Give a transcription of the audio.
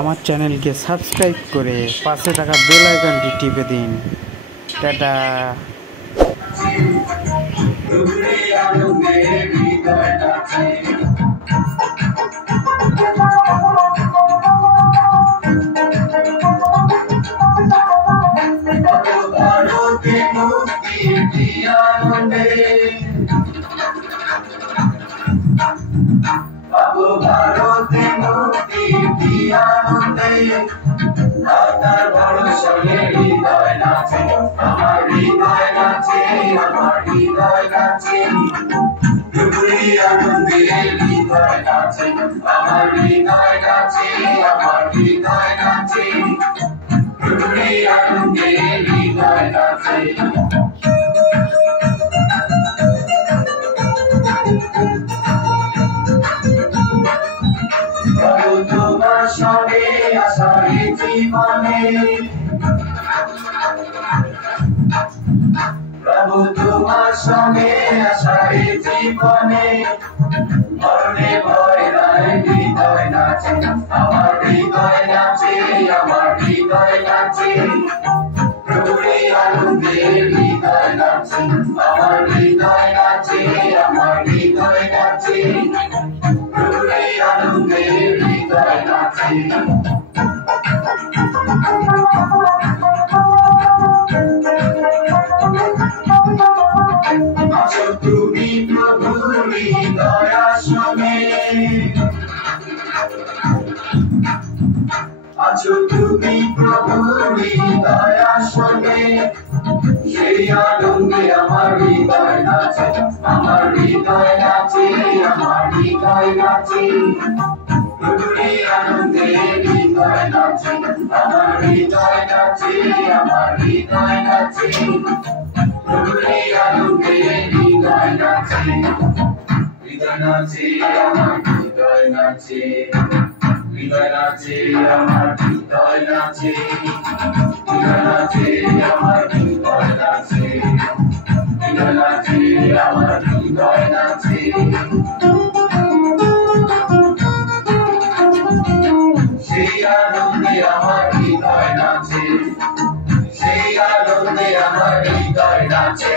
আমার চ্যানেলকে সাবস্ক্রাইব করে পাশে থাকা বেল আইকনটি টিপে দিন। টাটা। ভারতে মুক্তি আনন্দে তার বর্ষণে হৃদয় নাচে, আমার হৃদয় নাচে, আমার হৃদয় নাচে, ডুবুরি আনন্দে হৃদয় নাচে, আমার হৃদয় নাচে, আমার হৃদয় নাচে, ডুবুরি আনন্দে হৃদয় নাচে। তোমার সঙ্গে আসারি জীবনে, প্রভু তোমার সঙ্গে আসারি জীবনে, মরণে ভয় নাই হৃদয় নাচে, আমার হৃদয় নাচে, আমার হৃদয় নাচে, প্রভুরে আনন্দে হৃদয় নাচে, আমার হৃদয় নাচে, আমার হৃদয় নাচে, প্রভুরে আনন্দে হৃদয় নাচে। আছো তুমি প্রভুর হৃদয় আসনে, আছো তুমি প্রভুর হৃদয় আসনে, সেই আনন্দে আমার হৃদয় নাচে, আমার হৃদয় নাচে, আমার হৃদয় নাচে, প্রভুরে আনন্দে হৃদয় নাচে, আমার হৃদয় নাচে, আমার হৃদয় নাচে, প্রভুরে আনন্দে হৃদয় নাচে, হৃদয় নাচে, আমার হৃদয় নাচে, হৃদয় নাচে, আমার হৃদয় নাচে, হৃদয় নাচে, আমার হৃদয় নাচে, হৃদয় নাচে, আমার হৃদয় নাচে, সেই আনন্দে আমার হৃদয় নাচে, সেই আনন্দে আমার হৃদয় নাচে।